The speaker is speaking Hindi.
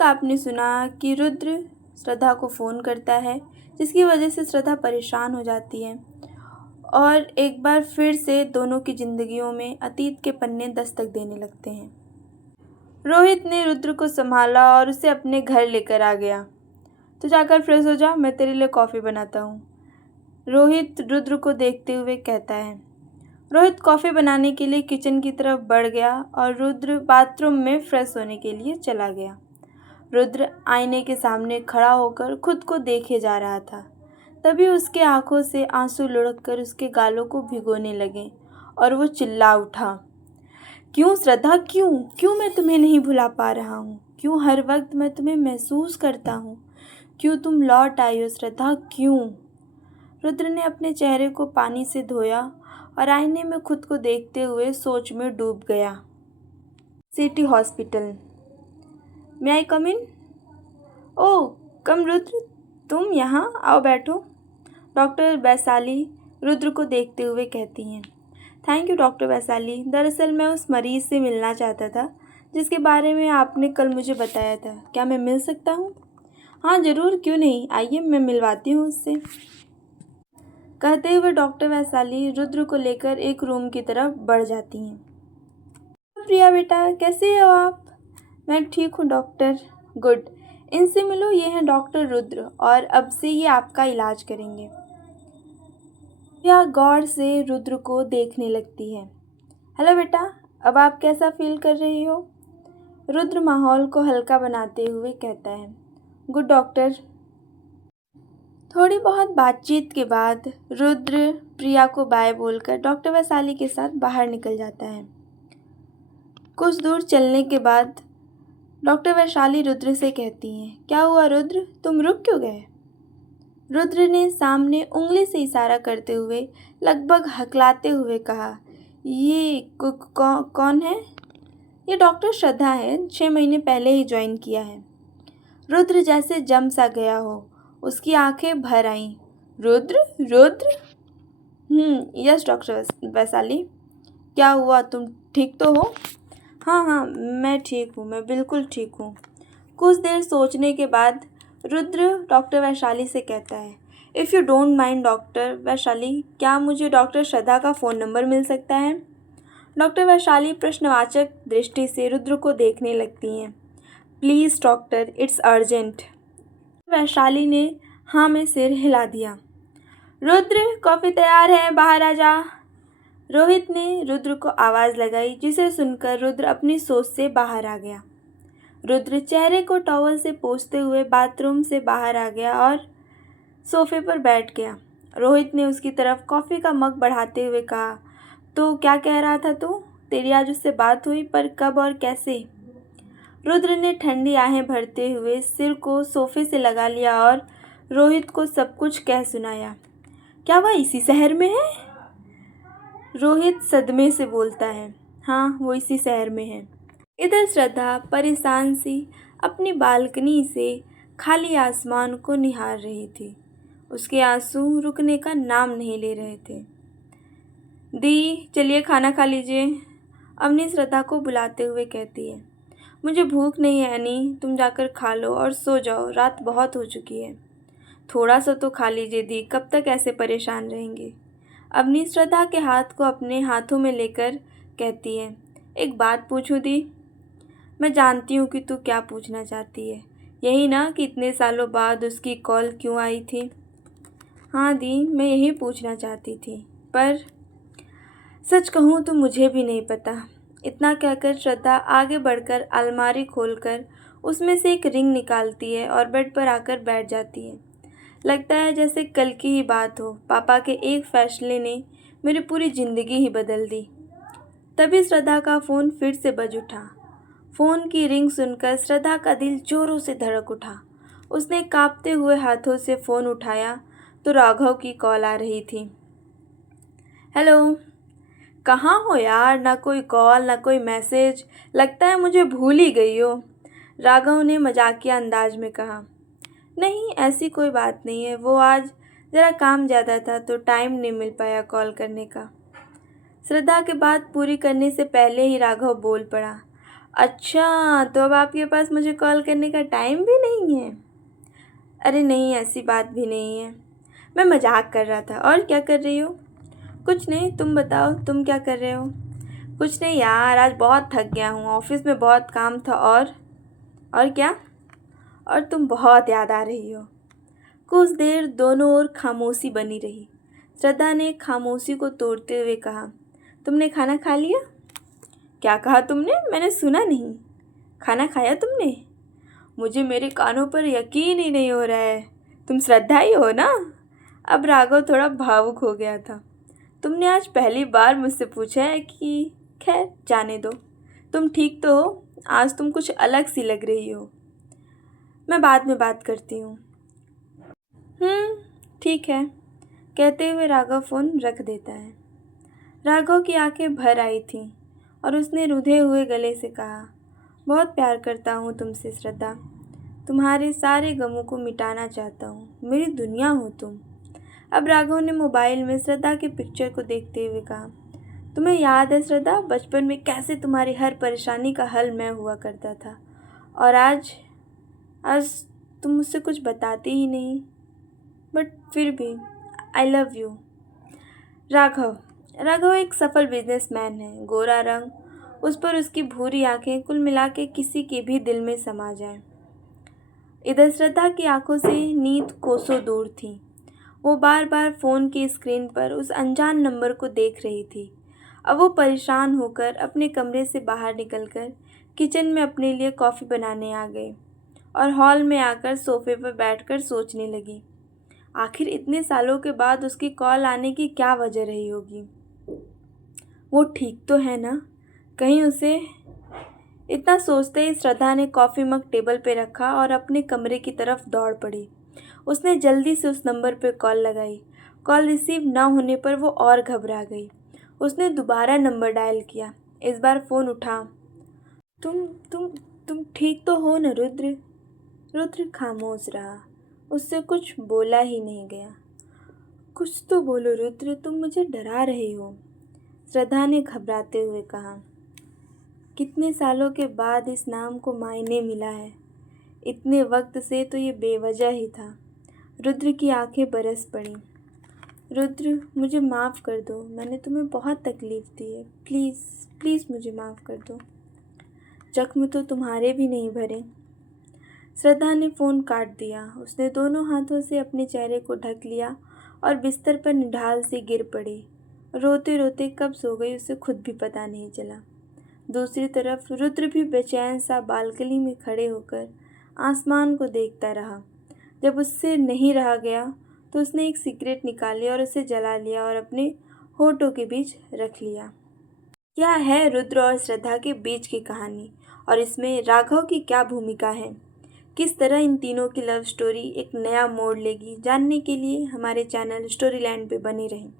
तक आपने सुना कि रुद्र श्रद्धा को फ़ोन करता है, जिसकी वजह से श्रद्धा परेशान हो जाती है और एक बार फिर से दोनों की ज़िंदगियों में अतीत के पन्ने दस्तक देने लगते हैं। रोहित ने रुद्र को संभाला और उसे अपने घर लेकर आ गया। तो जाकर फ्रेश हो जा, मैं तेरे लिए कॉफ़ी बनाता हूँ, रोहित रुद्र को देखते हुए कहता है। रोहित कॉफ़ी बनाने के लिए किचन की तरफ बढ़ गया और रुद्र बाथरूम में फ्रेश होने के लिए चला गया। रुद्र आईने के सामने खड़ा होकर खुद को देखे जा रहा था। तभी उसके आंखों से आंसू लुढ़ककर उसके गालों को भिगोने लगे और वो चिल्ला उठा, क्यों श्रद्धा, क्यों क्यों मैं तुम्हें नहीं भुला पा रहा हूँ? क्यों हर वक्त मैं तुम्हें महसूस करता हूँ? क्यों तुम लौट आई हो श्रद्धा, क्यों? रुद्र ने अपने चेहरे को पानी से धोया और आईने में खुद को देखते हुए सोच में डूब गया। City hospital. May I come in? Oh come Rudra, तुम यहाँ आओ, बैठो, डॉक्टर वैशाली रुद्र को देखते हुए कहती हैं। थैंक यू डॉक्टर वैशाली, दरअसल मैं उस मरीज़ से मिलना चाहता था जिसके बारे में आपने कल मुझे बताया था। क्या मैं मिल सकता हूँ? हाँ ज़रूर, क्यों नहीं, आइए मैं मिलवाती हूँ उससे। कहते हुए डॉक्टर वैशाली रुद्र को लेकर एक रूम की तरफ बढ़ जाती हैं। प्रिया बेटा, कैसे हो आप? मैं ठीक हूँ डॉक्टर। गुड, इनसे मिलो, ये हैं डॉक्टर रुद्र और अब से ये आपका इलाज करेंगे। प्रिया गौर से रुद्र को देखने लगती है। हेलो बेटा, अब आप कैसा फील कर रही हो? रुद्र माहौल को हल्का बनाते हुए कहता है। Good doctor. थोड़ी बहुत बातचीत के बाद रुद्र प्रिया को बाय बोलकर डॉक्टर वैशाली के साथ बाहर निकल जाता है। कुछ दूर चलने के बाद डॉक्टर वैशाली रुद्र से कहती हैं, क्या हुआ रुद्र, तुम रुक क्यों गए? रुद्र ने सामने उंगली से इशारा करते हुए लगभग हकलाते हुए कहा, ये कौन है? ये डॉक्टर श्रद्धा है, 6 महीने पहले ही ज्वाइन किया है। रुद्र जैसे जम सा गया हो, उसकी आंखें भर आईं। Rudra Rudra yes doctor Vaishali. क्या हुआ, तुम ठीक तो हो? हाँ, मैं ठीक हूँ, मैं बिल्कुल ठीक हूँ। कुछ देर सोचने के बाद रुद्र डॉक्टर वैशाली से कहता है, if you don't mind doctor Vaishali, क्या मुझे डॉक्टर श्रद्धा का फ़ोन नंबर मिल सकता है? डॉक्टर वैशाली प्रश्नवाचक दृष्टि से रुद्र को देखने लगती हैं। Please doctor, it's urgent. Vaishali ने हाँ में सिर हिला दिया। रुद्र, कॉफ़ी तैयार है, बाहर आ जा। रोहित ने रुद्र को आवाज़ लगाई, जिसे सुनकर रुद्र अपनी सोच से बाहर आ गया। रुद्र चेहरे को टॉवल से पोंछते हुए बाथरूम से बाहर आ गया और सोफे पर बैठ गया। रोहित ने उसकी तरफ कॉफ़ी का मग बढ़ाते हुए कहा, तो क्या कह रहा था तू? तेरी आज उससे बात हुई, पर कब और कैसे? रुद्र ने ठंडी आहें भरते हुए सिर को सोफे से लगा लिया और रोहित को सब कुछ कह सुनाया। क्या वह इसी शहर में है? रोहित सदमे से बोलता है, हाँ वो इसी शहर में है। इधर श्रद्धा परेशान सी अपनी बालकनी से खाली आसमान को निहार रही थी। उसके आंसू रुकने का नाम नहीं ले रहे थे। दी, चलिए खाना खा लीजिए, अवनी श्रद्धा को बुलाते हुए कहती है। मुझे भूख नहीं है अनी, तुम जाकर खा लो और सो जाओ, रात बहुत हो चुकी है। थोड़ा सा तो खा लीजिए दी, कब तक ऐसे परेशान रहेंगे? अवनी श्रद्धा के हाथ को अपने हाथों में लेकर कहती है, एक बात पूछूं दी? मैं जानती हूँ कि तू क्या पूछना चाहती है, यही ना कि इतने सालों बाद उसकी कॉल क्यों आई थी? हाँ दी, मैं यही पूछना चाहती थी, पर सच कहूँ तो मुझे भी नहीं पता। इतना कहकर श्रद्धा आगे बढ़कर अलमारी खोलकर उसमें से एक रिंग निकालती है और बेड पर आकर बैठ जाती है। लगता है जैसे कल की ही बात हो, पापा के एक फैसले ने मेरी पूरी ज़िंदगी ही बदल दी। तभी श्रद्धा का फ़ोन फिर से बज उठा। फ़ोन की रिंग सुनकर श्रद्धा का दिल जोरों से धड़क उठा। उसने कांपते हुए हाथों से फ़ोन उठाया तो राघव की कॉल आ रही थी। हेलो, कहाँ हो यार? ना कोई कॉल, ना कोई मैसेज, लगता है मुझे भूल ही गई हो, राघव ने मजाकिया अंदाज में कहा। नहीं, ऐसी कोई बात नहीं है, वो आज ज़रा काम ज़्यादा था तो टाइम नहीं मिल पाया कॉल करने का। श्रद्धा के बात पूरी करने से पहले ही राघव बोल पड़ा। अच्छा, तो अब आपके पास मुझे कॉल करने का टाइम भी नहीं है? अरे नहीं, ऐसी बात भी नहीं है। मैं मज़ाक कर रहा था। और क्या कर रही हो? कुछ नहीं, तुम बताओ, तुम क्या कर रहे हो? कुछ नहीं यार, आज बहुत थक गया हूँ, ऑफ़िस में बहुत काम था। और क्या? और तुम बहुत याद आ रही हो। कुछ देर दोनों ओर खामोशी बनी रही। श्रद्धा ने खामोशी को तोड़ते हुए कहा, तुमने खाना खा लिया? क्या कहा तुमने? मैंने सुना नहीं। खाना खाया तुमने? मुझे मेरे कानों पर यकीन ही नहीं हो रहा है। तुम श्रद्धा ही हो ना? अब राघव थोड़ा भावुक हो गया था। तुमने आज पहली बार मुझसे पूछा है कि खैर जाने दो। तुम ठीक तो हो? आज तुम कुछ अलग सी लग रही हो। मैं बाद में बात करती हूँ। ठीक है, कहते हुए राघव फ़ोन रख देता है। राघव की आंखें भर आई थीं और उसने रुधे हुए गले से कहा, बहुत प्यार करता हूँ तुमसे श्रद्धा। तुम्हारे सारे गमों को मिटाना चाहता हूँ। मेरी दुनिया हो तुम। अब राघव ने मोबाइल में श्रद्धा के पिक्चर को देखते हुए कहा, तुम्हें याद है श्रद्धा, बचपन में कैसे तुम्हारी हर परेशानी का हल मैं हुआ करता था। और आज आज तुम मुझसे कुछ बताती ही नहीं। बट फिर भी I love you. Raghav Raghav एक सफल बिजनेसमैन है। गोरा रंग, उस पर उसकी भूरी आंखें, कुल मिला के किसी के भी दिल में समा जाए। इधर श्रद्धा की आंखों से नींद कोसों दूर थी। वो बार बार फ़ोन की स्क्रीन पर उस अनजान नंबर को देख रही थी। अब वो परेशान होकर अपने कमरे से बाहर निकलकर किचन में अपने लिए कॉफ़ी बनाने आ गई और हॉल में आकर सोफे पर बैठकर सोचने लगी, आखिर इतने सालों के बाद उसकी कॉल आने की क्या वजह रही होगी। वो ठीक तो है ना? कहीं उसे इतना सोचते ही श्रद्धा ने कॉफ़ी मग टेबल पे रखा और अपने कमरे की तरफ दौड़ पड़ी। उसने जल्दी से उस नंबर पर कॉल लगाई। कॉल रिसीव न होने पर वो और घबरा गई। उसने दोबारा नंबर डायल किया। इस बार फ़ोन उठा। तुम तुम तुम ठीक तो हो न रुद्र? रुद्र खामोश रहा। उससे कुछ बोला ही नहीं गया। कुछ तो बोलो रुद्र, तुम मुझे डरा रहे हो, श्रद्धा ने घबराते हुए कहा। कितने सालों के बाद इस नाम को मायने मिला है। इतने वक्त से तो ये बेवजह ही था। रुद्र की आंखें बरस पड़ीं। रुद्र, मुझे माफ़ कर दो, मैंने तुम्हें बहुत तकलीफ़ दी है। प्लीज़ प्लीज़ मुझे माफ़ कर दो। जख्म तो तुम्हारे भी नहीं भरे। श्रद्धा ने फ़ोन काट दिया। उसने दोनों हाथों से अपने चेहरे को ढक लिया और बिस्तर पर निढाल से गिर पड़ी। रोते रोते कब सो गई उसे खुद भी पता नहीं चला। दूसरी तरफ रुद्र भी बेचैन सा बालकनी में खड़े होकर आसमान को देखता रहा। जब उससे नहीं रहा गया तो उसने एक सिगरेट निकाली और उसे जला लिया और अपने होठों के बीच रख लिया। क्या है रुद्र और श्रद्धा के बीच की कहानी और इसमें राघव की क्या भूमिका है? किस तरह इन तीनों की लव स्टोरी एक नया मोड़ लेगी? जानने के लिए हमारे चैनल स्टोरीलैंड पे बने रहें।